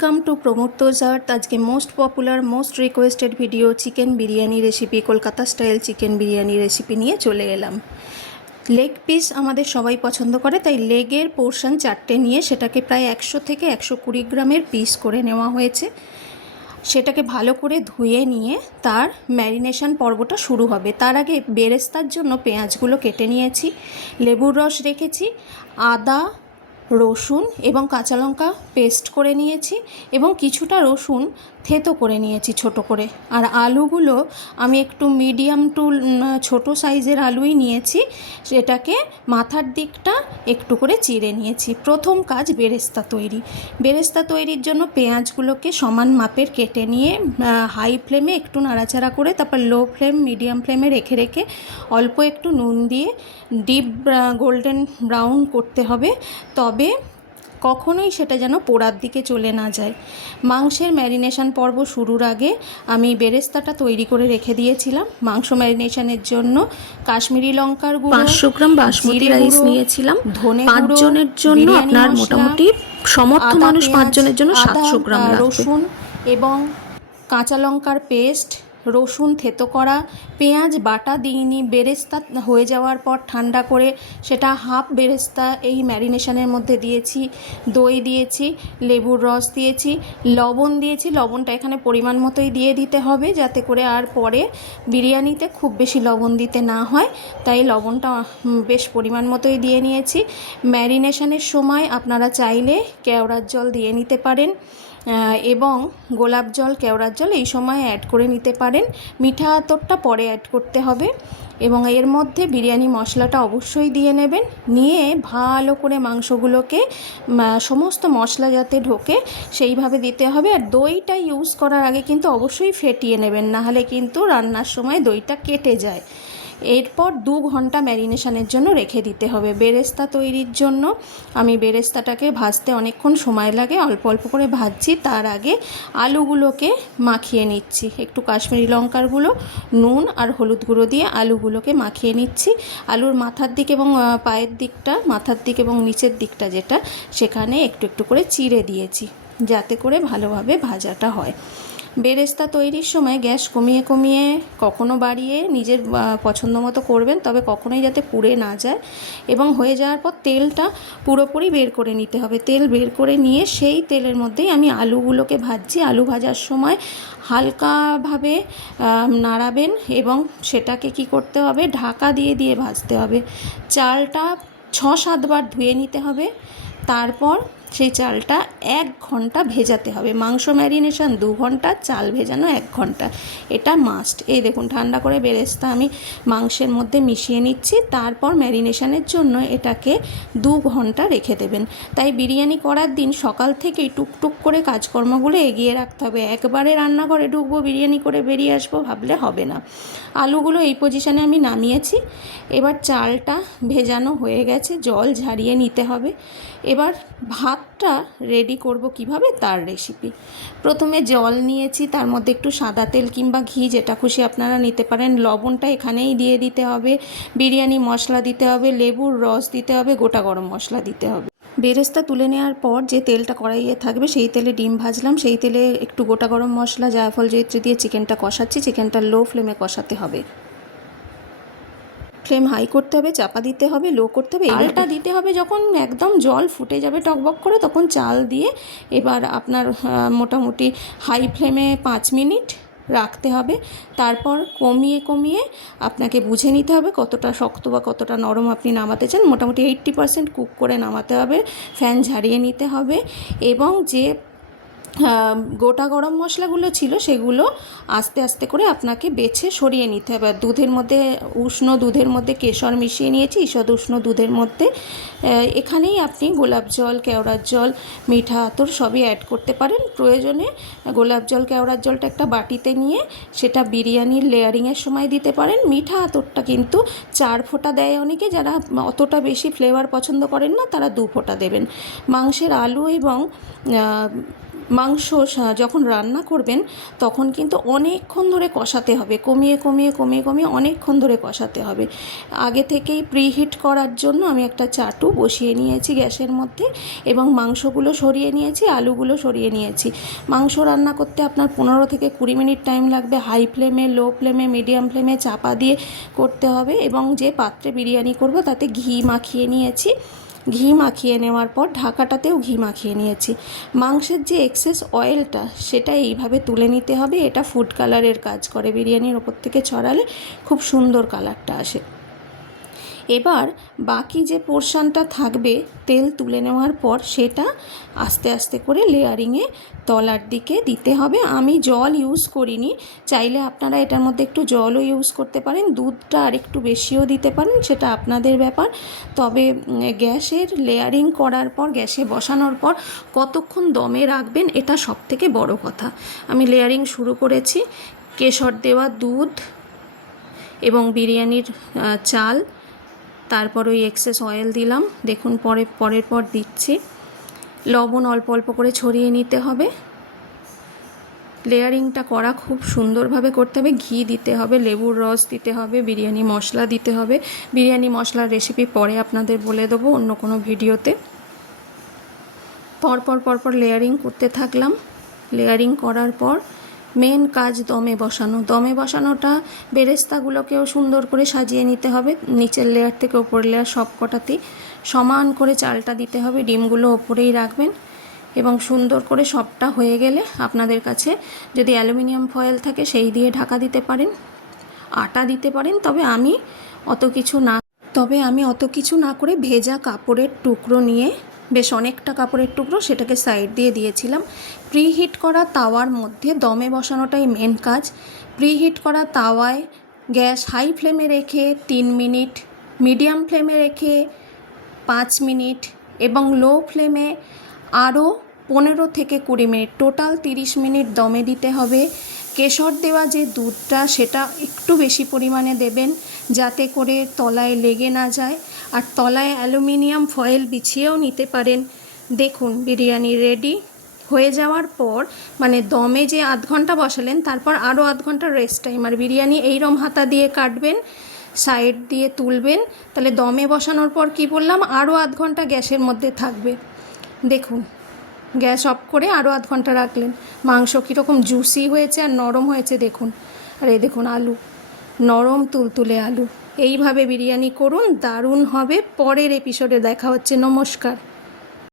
Welcome to প্রমোটর্স আর্থ। আজকে most popular most requested video chicken biryani recipe, Kolkata style chicken biryani recipe নিয়ে চলে এলাম। লেগ পিস আমাদের সবাই পছন্দ করে, তাই লেগের পোর্শন 4টে নিয়ে সেটাকে প্রায় 100 থেকে 120 গ্রামের পিস করে নেওয়া হয়েছে। সেটাকে ভালো করে ধুয়ে নিয়ে তার ম্যারিনেশন পর্বটা শুরু হবে। তার আগে বেরেস্তার জন্য পেঁয়াজগুলো কেটে নিয়েছি, লেবুর রস রেখেছি, আদা, রসুন এবং কাঁচা লঙ্কা পেস্ট করে নিয়েছি এবং কিছুটা রসুন থেতো করে নিয়েছি ছোট করে। আর আলুগুলো আমি একটু মিডিয়াম টু ছোট সাইজের আলুই নিয়েছি, সেটাকে মাথার দিকটা একটু করে চিড়ে নিয়েছি। প্রথম কাজ বেরেস্তা তৈরি। বেরেস্তা তৈরির জন্য পেঁয়াজগুলোকে সমান মাপের কেটে নিয়ে হাই ফ্লেমে একটু নাড়াচাড়া করে তারপর লো ফ্লেম মিডিয়াম ফ্লেমে রেখে রেখে অল্প একটু নুন দিয়ে ডিপ গোল্ডেন ব্রাউন করতে হবে। তবে কখনোই সেটা যেন পোড়ার দিকে চলে না যায়। মাংসের ম্যারিনেশন পর্ব শুরুর আগে আমি বেরেস্তাটা তৈরি করে রেখে দিয়েছিলাম। মাংস ম্যারিনেশনের জন্য কাশ্মীরি লঙ্কার গুঁড়ো, 500 গ্রাম বাসমতি রাইস নিয়েছিলাম। ধনে 5 গুঁড়ো, জনের জন্য আপনার মোটামুটি সমর্থ আদা, মানুষ 5 পেঁয়াজ, জনের জন্য আদা, 700 গ্রাম লাগবে। রসুন এবং কাঁচা লঙ্কার পেস্ট, রসুন থেতো করা, পেঁয়াজ বাটা দিইনি। বেরেস্তা হয়ে যাওয়ার পর ঠান্ডা করে সেটা হাফ বেরেস্তা এই ম্যারিনেশনের মধ্যে দিয়েছি, দই দিয়েছি, লেবুর রস দিয়েছি, লবণ দিয়েছি। লবণটা এখানে পরিমাণ মতোই দিয়ে দিতে হবে, যাতে করে আর পরে বিরিয়ানিতে খুব বেশি লবণ দিতে না হয়, তাই লবণটা বেশ পরিমাণ মতোই দিয়ে নিয়েছি। ম্যারিনেশনের সময় আপনারা চাইলে কেওড়ার জল দিয়ে নিতে পারেন এবং গোলাপ জল, কেওড়ার জল এই সময় অ্যাড করে নিতে পারেন। মিঠা আতরটা পরে অ্যাড করতে হবে এবং এর মধ্যে বিরিয়ানি মশলাটা অবশ্যই দিয়ে নেবেন। নিয়ে ভালো করে মাংসগুলোকে সমস্ত মশলা যাতে ঢোকে সেইভাবে দিতে হবে। আর দইটা ইউজ করার আগে কিন্তু অবশ্যই ফেটিয়ে নেবেন, নাহলে কিন্তু রান্নার সময় দইটা কেটে যায়। এরপর 2 ঘন্টা ম্যারিনেশনের জন্য রেখে দিতে হবে। বেরেস্তা তৈরির জন্য আমি বেরেস্তাটাকে ভাজতে অনেকক্ষণ সময় লাগে, অল্প অল্প করে ভাজছি। তার আগে আলুগুলোকে মাখিয়ে নিচ্ছি, একটু কাশ্মীরি লঙ্কার গুঁড়ো, নুন আর হলুদ গুঁড়ো দিয়ে আলুগুলোকে মাখিয়ে নিচ্ছি। আলুর মাথার দিক এবং পায়ের দিকটা, মাথার দিক এবং নিচের দিকটা যেটা, সেখানে একটু একটু করে চিড়ে দিয়েছি, যাতে করে ভালোভাবে ভাজাটা হয়। বেরেস্তা তৈরির সময় গ্যাস কমিয়ে কমিয়ে, কখনো বাড়িয়ে নিজের পছন্দ মতো করবেন, তবে কখনোই যাতে পুড়ে না যায়। এবং হয়ে যাওয়ার পর তেলটা পুরোপুরি বের করে নিতে হবে। তেল বের করে নিয়ে সেই তেলের মধ্যেই আমি আলুগুলোকে ভাজছি। আলু ভাজার সময় হালকাভাবে নাড়াবেন এবং সেটাকে কি করতে হবে, ঢাকা দিয়ে দিয়ে ভাজতে হবে। চালটা 6-7 বার ধুয়ে নিতে হবে, তারপর সেই চালটা 1 ঘন্টা ভেজাতে হবে। মাংস ম্যারিনেশন 2 ঘন্টা, চাল ভেজানো 1 ঘন্টা, এটা মাস্ট। এই দেখুন ঠান্ডা করে বেরেস্তা আমি মাংসের মধ্যে মিশিয়ে নিচ্ছি। তারপর ম্যারিনেশনের জন্য এটাকে 2 ঘন্টা রেখে দেবেন। তাই বিরিয়ানি করার দিন সকাল থেকেই টুকটুক করে কাজকর্মগুলো এগিয়ে রাখতে হবে। একবারে রান্নাঘরে ঢুকবো, বিরিয়ানি করে বেরিয়ে আসবো ভাবলে হবে না। আলুগুলো এই পজিশানে আমি নামিয়েছি। এবার চালটা ভেজানো হয়ে গেছে, জল ঝারিয়ে নিতে হবে। এবার ভাতটা রেডি করব কিভাবে, তার রেসিপি। প্রথমে জল নিয়েছি, তার মধ্যে একটু সাদা তেল কিংবা ঘি যেটা খুশি আপনারা নিতে পারেন। লবণটা এখানেই দিয়ে দিতে হবে, বিরিয়ানি মশলা দিতে হবে, লেবুর রস দিতে হবে, গোটা গরম মশলা দিতে হবে। বেরেস্তা তুলে নেওয়ার পর যে তেলটা কড়াইয়ে থাকবে সেই তেলে ডিম ভাজলাম, সেই তেলে একটু গোটা গরম মশলা, জায়ফল, জয়িত্রী দিয়ে চিকেনটা কষাচ্ছি। চিকেনটা লো ফ্লেমে কষাতে হবে, ফ্লেম হাই করতে হবে, চাপা দিতে হবে, লো করতে হবে। চালটা দিতে হবে যখন একদম জল ফুটে যাবে টকবক করে, তখন চাল দিয়ে এবার আপনার মোটামুটি হাই ফ্লেমে 5 মিনিট রাখতে হবে। তারপর কমিয়ে কমিয়ে আপনাকে বুঝে নিতে হবে কতটা শক্ত বা কতটা নরম আপনি নামাতে চান। মোটামুটি 80% কুক করে নামাতে হবে, ফ্যান ঝারিয়ে নিতে হবে এবং যে গোটা গরম মশলাগুলো ছিল সেগুলো আস্তে আস্তে করে আপনাকে বেছে সরিয়ে নিতে হবে। দুধের মধ্যে, উষ্ণ দুধের মধ্যে কেশর মিশিয়ে নিয়েছি, ঈষৎ উষ্ণ দুধের মধ্যে। এখানেই আপনি গোলাপ জল, কেওড়ার জল, মিঠা আতর সবই অ্যাড করতে পারেন। প্রয়োজনে গোলাপ জল, কেওড়ার জলটা একটা বাটিতে নিয়ে সেটা বিরিয়ানির লেয়ারিংয়ের সময় দিতে পারেন। মিঠা আতরটা কিন্তু 4 ফোঁটা দেয় অনেকে, যারা অতটা বেশি ফ্লেভার পছন্দ করেন না তারা 2 ফোঁটা দেবেন। মাংসের আলু এবং মাংস যখন রান্না করবেন তখন কিন্তু অনেকক্ষণ ধরে কষাতে হবে, কমিয়ে কমিয়ে কমিয়ে কমিয়ে অনেকক্ষণ ধরে কষাতে হবে। আগে থেকেই প্রিহিট করার জন্য আমি একটা চাটু বসিয়ে নিয়েছি গ্যাসের মধ্যে এবং মাংসগুলো সরিয়ে নিয়েছি, আলুগুলো সরিয়ে নিয়েছি। মাংস রান্না করতে আপনার 15 থেকে 20 মিনিট টাইম লাগবে। হাই ফ্লেমে, লো ফ্লেমে, মিডিয়াম ফ্লেমে চাপা দিয়ে করতে হবে। এবং যে পাত্রে বিরিয়ানি করব তাতে ঘি মাখিয়ে নিয়েছি। ঘি মাখিয়ে নেওয়ার পর ঢাকাটাতেও ঘি মাখিয়ে নিয়েছি। মাংসের যে এক্সেস অয়েলটা সেটা এইভাবে তুলে নিতে হবে। এটা ফুড কালারের কাজ করে, বিরিয়ানির ওপর থেকে ছড়ালে খুব সুন্দর কালারটা আসে। এবার বাকি যে পোর্শনটা থাকবে তেল তুলে নেওয়ার পর সেটা আস্তে আস্তে করে লেয়ারিংয়ে তলার দিকে দিতে হবে। আমি জল ইউজ করিনি, চাইলে আপনারা এটার মধ্যে একটু জলও ইউজ করতে পারেন, দুধটা আর একটু বেশিও দিতে পারেন, সেটা আপনাদের ব্যাপার। তবে গ্যাসের লেয়ারিং করার পর, গ্যাসে বসানোর পর কতক্ষণ দমে রাখবেন এটা সবথেকে বড় কথা। আমি লেয়ারিং শুরু করেছি। কেশর দেওয়া দুধ এবং বিরিয়ানির চাল, তারপর ওই এক্সেস অয়েল দিলাম, দেখুন পরের পর দিচ্ছি। লবণ অল্প অল্প করে ছড়িয়ে নিতে হবে। লেয়ারিংটা করা খুব সুন্দরভাবে করতে হবে। ঘি দিতে হবে, লেবুর রস দিতে হবে, বিরিয়ানি মশলা দিতে হবে। বিরিয়ানি মশলার রেসিপি পরে আপনাদের বলে দেবো অন্য কোনো ভিডিওতে। পরপর লেয়ারিং করতে থাকলাম। লেয়ারিং করার পর মেন কাজ দমে বসানো। দমে বসানোটা বেরেস্তাগুলোকেও সুন্দর করে সাজিয়ে নিতে হবে, নিচের লেয়ার থেকে ওপর লেয়ার সব কটাতেই সমান করে চালটা দিতে হবে। ডিমগুলো ওপরেই রাখবেন এবং সুন্দর করে সবটা হয়ে গেলে আপনাদের কাছে যদি অ্যালুমিনিয়াম ফয়েল থাকে সেই দিয়ে ঢাকা দিতে পারেন, আটা দিতে পারেন। তবে আমি অত কিছু না করে ভেজা কাপড়ের টুকরো নিয়ে, বেশ অনেকটা কাপড়ের টুকরো, সেটাকে সাইড দিয়ে দিয়েছিলাম। প্রিহিট করা তাওয়ার মধ্যে দমে বসানোটাই মেন কাজ। প্রিহিট করা তাওয়ায় গ্যাস হাই ফ্লেমে রেখে 3 মিনিট, মিডিয়াম ফ্লেমে রেখে 5 মিনিট এবং লো ফ্লেমে আরও 15 থেকে 20 মিনিট, টোটাল 30 মিনিট দমে দিতে হবে। কেশর দেওয়া যে দুধটা সেটা একটু বেশি পরিমাণে দেবেন যাতে করে তলায় লেগে না যায়, আর তলায় অ্যালুমিনিয়াম ফয়েল বিছিয়েও নিতে পারেন। দেখুন বিরিয়ানি রেডি হয়ে যাওয়ার পর, মানে দমে যে আধ ঘন্টা বসালেন তারপর আরও আধ ঘন্টা রেস্ট টাইম, আর বিরিয়ানি এইরম হাতা দিয়ে কাটবেন, সাইড দিয়ে তুলবেন। তাহলে দমে বসানোর পর কি বললাম, আরও আধ ঘন্টা গ্যাসের মধ্যে থাকবে। দেখুন গ্যাস অফ করে আরও আধ ঘন্টা রাখলেন, মাংস কীরকম জুসি হয়েছে আর নরম হয়েছে দেখুন। আর এই দেখুন আলু, নরম তুলতুলে আলু। এইভাবে বিরিয়ানি করুন, দারুণ হবে। পরের এপিসোডে দেখা হচ্ছে। নমস্কার।